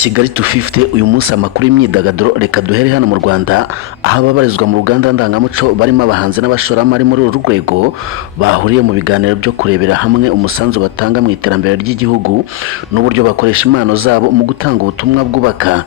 Kigali 250 uyu munsi amakuru y'imyidagaduro reka duhere hano mu Rwanda aho ababarizwa mu Ruganda ndangamuco barimo abahanzi n'abashoramari muri uru rwego bahuriye mu biganiro byo kurebera hamwe umusanzu batanga mu iterambere ry'igihugu n'uburyo bakoresha impano zabo mu gutanga ubutumwa bwubaka.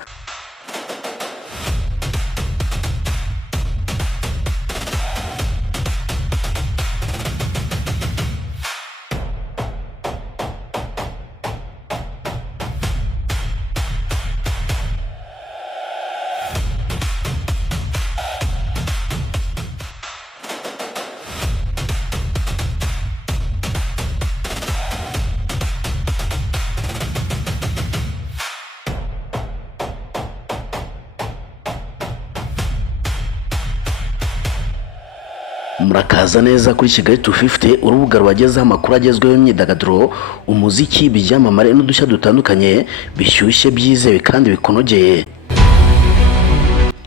Murakaza neza kuri Kigali 250 urubuga rwagezeho amakuru agezweho y'imyidagaduro, umuziki, ibyamamare n'udushya dutandukanye bishyushye byizewe kandi bikonogeye.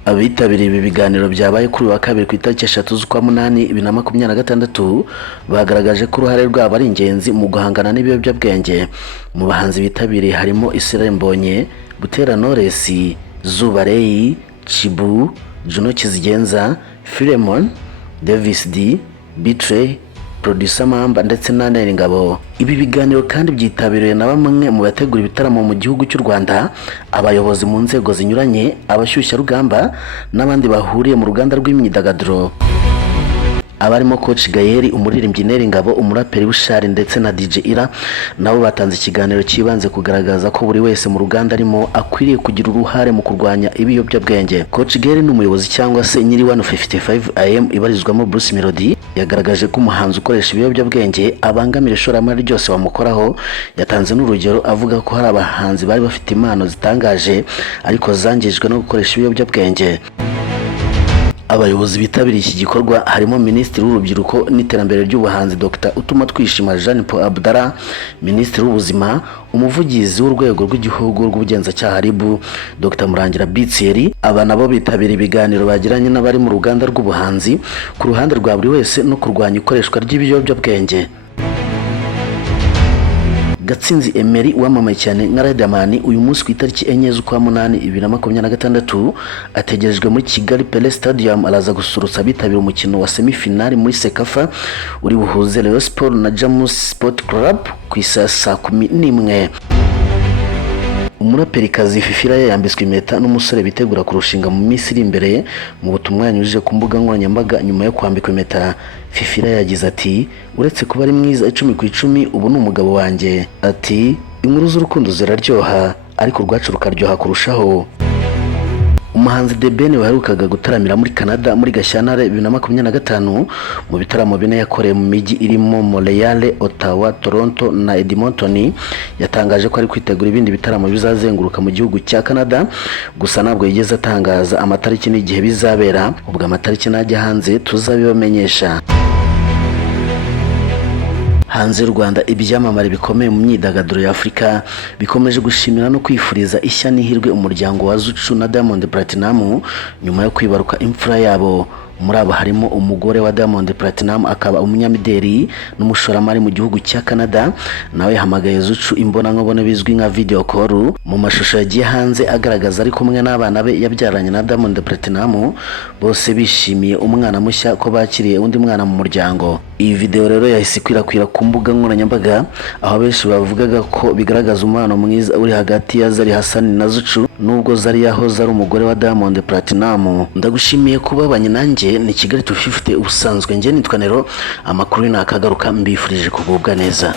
Abitabiriye ibi biganiro byabaye kuri wa kabiri ku itariki 3 z'ukwa munani 2026 bagaragaje ko uruhare rwabo ari ingenzi mu guhangana n'ibiyobyabwenge. Mu bahanzi bitabiriye harimo Israel Mbonye, Butera Knowless, Zuba Ray, Chibu, Juno Kizigenza, Philemon, Davis D, Betray, Producer Mamba ndetse na Neri Ngabo. Ibi biganiro kandi byitabiriwe na bamwe mu bategura ibitaramo mu gihugu cy'u Rwanda, abayobozi mu nzego zinyuranye, abashyushya rugamba n'abandi bahuriye mu ruganda rw'imyidagaduro. Abarimo Coach Gayeri, umuririmbyi Neri Ngabo, umuraperi Bushari ndetse na DJ Ira nabo batanze ikiganiro kibanze kugaragaza ko buri wese mu ruganda arimo akwiriye kugira uruhare mu kurwanya ibiyobyabwenge. Coach Gayeri ni umuyobozi cyangwa se nyiri 155 AM ibarizwamo Bruce Melody, yagaragaje ko umuhanzi ukoresha ibiyobyabwenge abangamira ishoramari ryose bamukoraho. Yatanze n'urugero avuga ko hari abahanzi bari bafite impano zitangaje ariko zangijwe no gukoresha ibiyobyabwenge. Abayobozi bitabiriye iki gikorwa harimo Minisitiri w'Urubyiruko n'Iterambere ry'Ubuhanzi Dr. Utuma Twishima Jean Paul Abdallah, Minisitiri w'Ubuzima, Umuvugizi w'Urwego rw'Igihugu rw'Ubugenzacyaha RIB Dr. Murangira Thiery. Aba nabo bitabiriye ibiganiro bagiranye n'abari mu ruganda rw'ubuhanzi ku ruhande rwa buri wese no kurwanya ikoreshwa ry'ibiyobyabwenge. Gatsinzi Emery wamamaye cyane nka Riderman uyu munsi ku itariki 4 z'ukwa munani 2026 ategerejwe muri Kigali Pele Stadium, araza gusurutsa abitabira umukino wa semifinali muri Sekafa uri buhuze Rayon Sport na Jamus Sport Club ku isa saa 11. Umuraperikazi Fifira yambitswe impeta n'umusore bitegura kurushinga mu minsi iri imbere. Mu butumwa yanyujije ku mbuga nkoranyambaga nyuma yo kwambikwa impeta, Fifira yagize ati uretse kuba ari mwiza 10/10 ubu ni umugabo wanjye. Ati inkuru z'urukundo ziraryoha ariko urwacu rukaryoha kurushaho. Umuhanzi The Ben waherukaga gutaramira muri Canada muri Gashyantare 2025 mu bitaramo bine yakoreye mu mijyi irimo Montreal, Ottawa, Toronto na Edmonton, yatangaje ko ari kwitegura ibindi bitaramo bizazenguruka mu gihugu cya Canada. Gusa ntabwo yigeze atangaza amatariki n'igihe bizabera. Ubwo amatariki najya hanze tuzabibamenyesha. Hanze y'u Rwanda ibyamamare bikomeye mu myidagaduro ya Afurika bikomeje gushimira no kwifuriza ishya n'ihirwe umuryango wa Zucu na Diamond Platinum nyuma yo kwibaruka imfura yabo. Muri abo harimo umugore wa Diamond Platinum akaba umunyamideli n'umushoramari mu gihugu cya Canada, nawe yahamagaye Zucu imbonankubone bizwi nka video call. Mu mashusho yagiye hanze agaragaza ari kumwe n'abana be yabyaranye na Diamond Platinum, bose bishimiye umwana mushya ko bakiriye undi mwana mu muryango. Iyi video rero yahise ikwirakwira ku mbuga nkoranyambaga aho benshi bavugaga ko bigaragaza umwana mwiza uri hagati ya Zari Hassan na Zucu, nubwo Zari yahoze ari umugore wa Diamond Platinum. Ndagushimiye kubabanye nanjye. Ni Kigali 250 ubusanzwe nge nitwa Nero, amakuru nakagaruka mbifurije kugubwa neza.